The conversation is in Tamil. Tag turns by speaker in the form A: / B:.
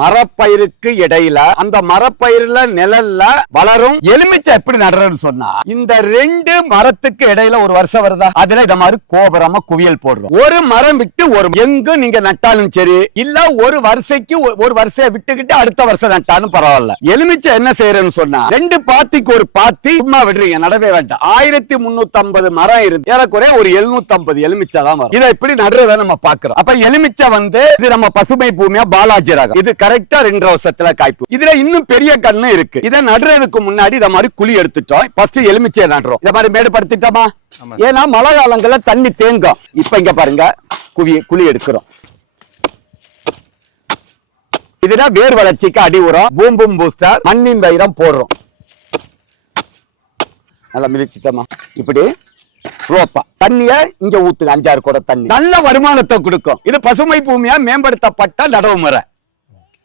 A: மரப்பயிருக்கு இடையில அந்த மரப்பயிர்ல நிழல்ல வளரும். எலுமிச்சை எப்படி நடுறதுன்னு சொன்னா இந்த ரெண்டு மரத்துக்கு இடையில ஒரு வருஷம் வருதா? அதுல இந்த மாதிரி கோபுரமா குவியல் போடுறோம். ஒரு மரம் விட்டு ஒரு எங்க நீங்க நட்டாலும் சரி இல்ல ஒரு வருஷைக்கு ஒரு வருஷம் விட்டுக்கிட்டு அடுத்த வருஷம் நட்டாலும் பரவாயில்ல. எலுமிச்சை என்ன செய்யறேன்னு சொன்னா ரெண்டு பாத்திக்கு ஒரு பாத்தி சும்மா விடுறீங்க நடவே வேண்டாம். ஆயிரத்தி முன்னூத்தி ஐம்பது மரம் இருந்து ஏறக்குறைய ஒரு எழுநூத்தி ஐம்பது எலுமிச்சை தான் வரும். இதை இப்படி நடுறத நம்ம பாக்குறோம் அப்ப எலுமிச்சை வந்து இது நம்ம பசுமை பூமியா பாலாஜி ரகம். இது கரெக்டா ரெண்டு வருஷத்துல காய்ப்பு. இதுல இன்னும் பெரிய கண்ணு இருக்கு. இதை நடுறதுக்கு முன்னாடி இத மாதிரி குழி எடுத்துட்டோம். ஃபர்ஸ்ட் எலுமிச்சையை நடுறோம். இத மாதிரி மேடுபடுத்திட்டோமா? ஏன்னா மழை காலங்கள்ல தண்ணி தேங்கும். இப்ப இங்க பாருங்க குவி குழி எடுக்கிறோம். இதுல வேர் வளர்ச்சிக்கு அடி உரம் பூம் பூம் பூஸ்டர் மண்ணின் வைரம் போடுறோம். நல்லா மிதிச்சிட்டோமா? இப்படி ரோப்பா. தண்ணிய இங்க ஊத்துங்க அஞ்சாறு கூட தண்ணி. நல்ல வருமானத்தை கொடுக்கும். இது பசுமை பூமியா மேம்படுத்தப்பட்ட நடவு முறை.